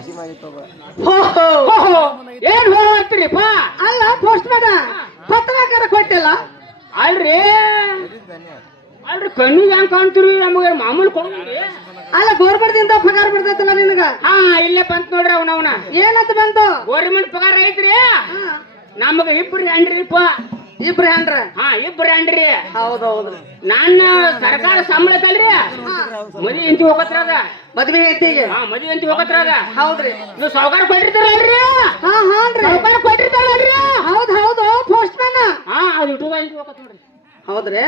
ರಾಶಿ ಮಾಡಿತ್ತವ ಏನ್ ಅಲ್ಲ ಪೋಸ್ಟ್ ಮ್ಯಾನ ಪತ್ರಕಾರ ಕೊಟ್ಟಿಲ್ಲ. ಅಲ್ರಿ? ಅಲ್ರಿ ಕಣ್ಣು ಹೆಂಗ್ ಕಾಣ್ತೀರಿ ನಮಗೆ? ಮಾಮೂಲಿ ಕೊಡ್ರಿ ಅಲ್ಲ ಗೋರ್ಮೆಂಟ್ದಿಂದ ಪಗಾರ ಬಿಡ್ತೈತಲ್ಲ ನಿನಗ? ಹಾ ಇಲ್ಲೇ ಬಂತ ನೋಡ್ರಿ ಅವನವನ ಏನಂತ ಬಂತು? ಗೋರ್ಮೆಂಟ್ ಪಗಾರ ಐತ್ರಿ. ನಮಗ ಇಬ್ರು ಹೆಂಡ್ರಿಪ್ಪ ಇಬ್ರು ಹೆಂಡ್ರ ಹಾ ಇಬ್ರು ಹೆಂಡ್ರಿ ಹೌದೌದು. ನಾನು ಸರ್ಕಾರ ಸಂಬಳ ಐತಲ್ರಿ ಮದಿ ಎಂತಿ ಹೋಗತ್ರಾಗ ಮದ್ವೆ ಐತಿಗೆ ಹಾ ಮದಿ ಎಂತಿ ಹೋಗತ್ರಾಗ ಹೌದ್ರಿ. ನೀವು ಸಾವುಕಾರ ಕೊಟ್ಟಿರ್ತಾರಲ್ರಿ ಹಾ ಹಾನ್ರಿ. ಸಾವುಕಾರ ಕೊಟ್ಟಿರ್ತಾರಲ್ರಿ ಹೌದ್ ಹೌದು ಪೋಸ್ಟ್ ಮ್ಯಾನ್ ಹಾ ಅದು ಇಟ್ಕೊಂಡ್ ಎಂತಿ ಹೋಗತ್ ನೋಡ್ರಿ. ಹೌದ್ರಿ?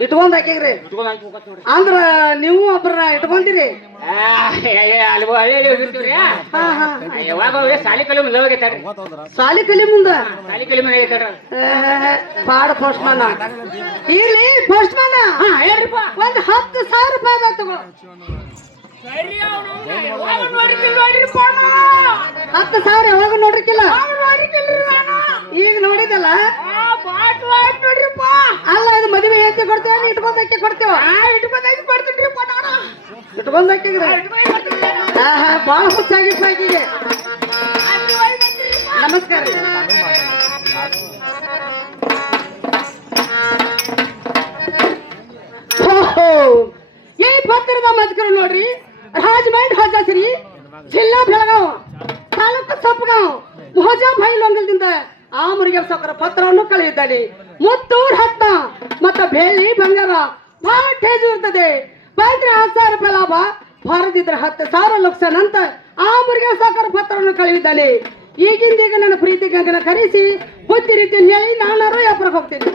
ಇಟ್ಕೊಂಡ್ ಹಾಕಿಗ್ರಿ ಇಟ್ಕೊಂಡ್ ಹೋಗತ್ ಅಂದ್ರ ನೀವು ಇಟ್ಕೊಂತೀರಿ? ಯಾವಾಗ ಸಾಲಿ ಕಲಿ ಮುಂದೆ ಹೋಗೈತಾಡ್ರಿ ಸಾಲಿ ಕಲಿ ಮುಂದ? ಸಾಲಿ ಕಲಿ ಮುಂದೆ ಪಾಡ ಪೋಸ್ಟ್ ಇಲ್ಲಿ ಪೋಸ್ಟ್ ಹೇಳ್ರಿಪ್ಪ. ಒಂದ್ ಹತ್ತು ಸಾವಿರ ರೂಪಾಯಿ ತಗೋ. ಹತ್ತು ಸಾವಿರ ಯಾವಾಗ ನೋಡ್ರಿಕಿಲ್ಲ ಅವ್ನು ನೋಡಿದ್ದಿಲ್ರಿ ನಾನು. ಈಗ ನೋಡಿದಲ್ಲ ಆ, ಬಾಟ್ಲು ಆಯ್ತ್ ನೋಡ್ರಿಪ್ಪ ಅಲ್ಲ ಇದು ಮದುವೆ ಹೇಳ್ತಿ ಕೊಡ್ತೇವ ಇಟ್ಕೊಂಡ್ ಹಾಕಿ ಕೊಡ್ತೇವ ಆ, ಇಟ್ಕೊಂಡಾಗಿ ಕೊಡ್ತೀನ್ರಿಪ್ಪ ನಾನು. ಇಟ್ಕೊಂಡ್ ಹಾಕಿಗ್ರಿ ಹಾ ಹುಚ್ಚಾಗಿಪ್ಪ ಆಕಿಗೆ ಅಲ್ಲಿ ನಮಸ್ಕಾರ. ಓಹೋ ಈ ಪತ್ರದ ಮಜ್ಕರು ನೋಡ್ರಿ. ರಾಜಮಂಡ್ ಹಜಾಶ್ರೀ ಜಿಲ್ಲಾ ಬೆಳಗಾವ್ ತಾಲೂಕು ಸೊಪ್ಪಗಾವ್ ಮೋಜಾ ಲೊಂಗಲ್ದಿಂದ ಆ ಮುರುಗೆ ಸೌಕರ ಪತ್ರವನ್ನು ಕಳೆದಿದ್ದಾನೆ. ಮುತ್ತೂರ್ ಹತ್ತ ಮತ್ತ ಬೆಳ್ಳಿ ಬಂಗಾರ ಬಹಳ ಟೇಜು ಇರ್ತದೆ. ಬಂದ್ರೆ ಹತ್ತು ಸಾವಿರ ರೂಪಾಯಿ ಲಾಭ. ಹೊರದಿದ್ರೆ ಹತ್ತು ಸಾವಿರ ಲಕ್ಷ ಅಂತ ಆ ಮುರುಘಾ ಸಾಕಾರ ಪತ್ರವನ್ನು ಕಳೆದಿದ್ದಾನೆ. ಈಗಿಂದೀಗ ನನ್ನ ಪ್ರೀತಿ ಗಂಗನ ಕರೆಸಿ, ಬುದ್ಧಿ ರೀತಿಯನ್ನು ಹೇಳಿ ನಾನಾರು ವ್ಯಾಪಾರಕ್ಕೆ ಹೋಗ್ತೀನಿ.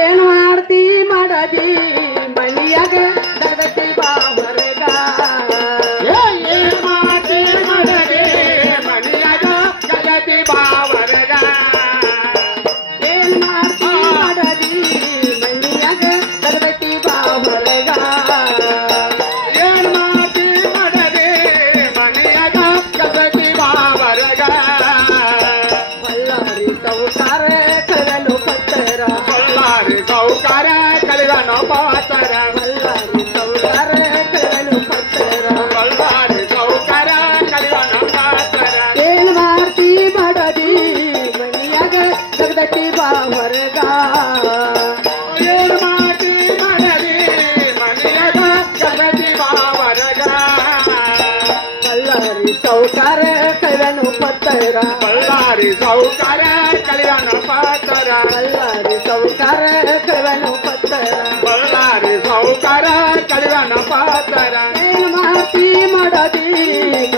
ಏನು ಮಾಡ್ತೀ ಮಾಡದಿ? सावकार कल्याण पतरा बल्लारी सावकार कल्याण पतरा बल्लारी सावकार कल्याण पतरा बल्लारी सावकार कल्याण पतरा माती मडदी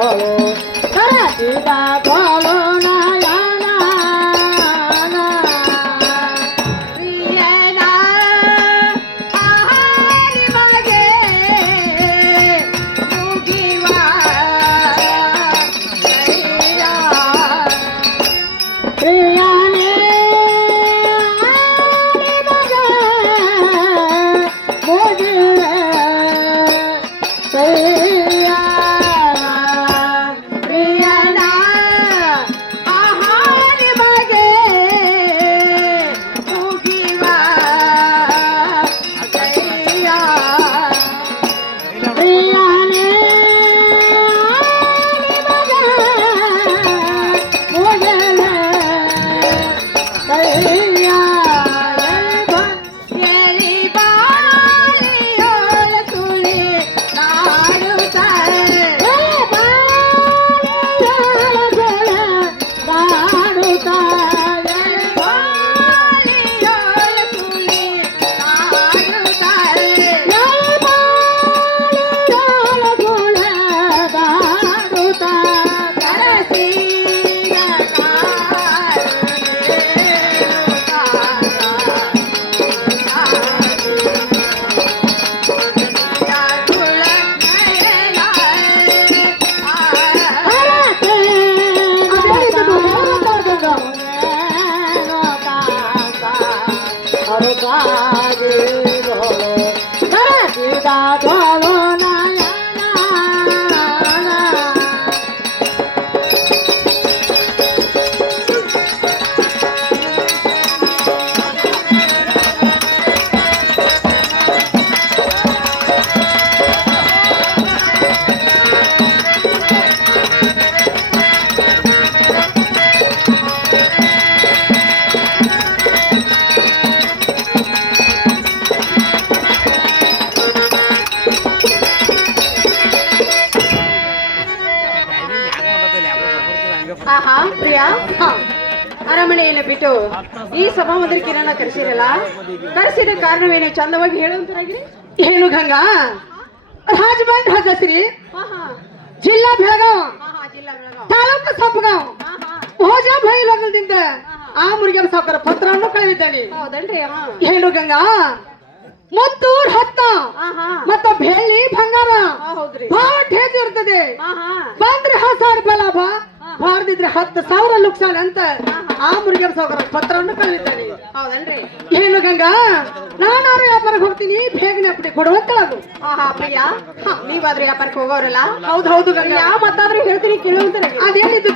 হলো ಮಾತುಗಳನ್ನ ಬಿಟ್ಟು ಈ ಸಭಾ ಮಂದಿರ ಕಿರಣ ಕರೆಸಿರಲ್ಲ? ಕರೆಸಿದ ಕಾರಣವೇನು? ಚಂದವಾಗಿ ಹೇಳುವಂತರಾಗಿರಿ ಏನು ಗಂಗಾ? ರಾಜ್ ಹಜಶ್ರೀ ಹಾ ಹಾ. ಜಿಲ್ಲಾ ಬೆಳಗಾವ್. ತಾಲೂಕು ಸಪ್ಗಾವ್ ಹಾ ಹಾ. ಭೋಜ ಭೈಲೋಗದಿಂದ ಆ ಮುರುಗೇನ ಸಾವುಕಾರ ಪತ್ರವನ್ನು ಕಳೆದಿದ್ದಾನೆ. ಹೌದಲ್ರಿ ಏನು ಗಂಗಾ. ಮುತ್ತೂರ್ ಹತ್ತ. ಮತ್ತ ಬೆಳ್ಳಿ ಬಂಗಾರ. ಬಹಳ ಟೇಜ್ ಇರ್ತದೆ. ಬಂದ್ರೆ ಹಸಾರ್ ಸಾವಿರ ರೂಪಾಯಿ ಲಾಭ. ಬಾರದಿದ್ರೆ ಹತ್ತು ಸಾವಿರ ಲುಕ್ಸಾನ್ ಅಂತ ಆ ಮುರುಗೇನ ಸಾವುಕಾರ ಪತ್ರವನ್ನು ಕಳಿಸಿದ್ದಾನೆ ಹೌದಲ್ರಿ? ಏನು ಗಂಗಾ? ನಾನಾರು ವ್ಯಾಪಾರಕ್ಕೆ ಹೋಗ್ತೀನಿ ಬೇಗನೆ ಅಪ್ಪಿ ಕೊಡುವಂತಳದು ಆಹಾ ಹಾ ಪ್ರಿಯಾ. ನೀವಾದ್ರೂ ವ್ಯಾಪಾರಕ್ಕೆ ಹೋಗೋರಲ್ಲ? ಹೌದು ಹೌದು ಗಂಗಾ. ಮತ್ತಾದ್ರೂ ಹೇಳ್ತೀನಿ ಕೇಳುವಂತ ಅದೇನಿದ್ದು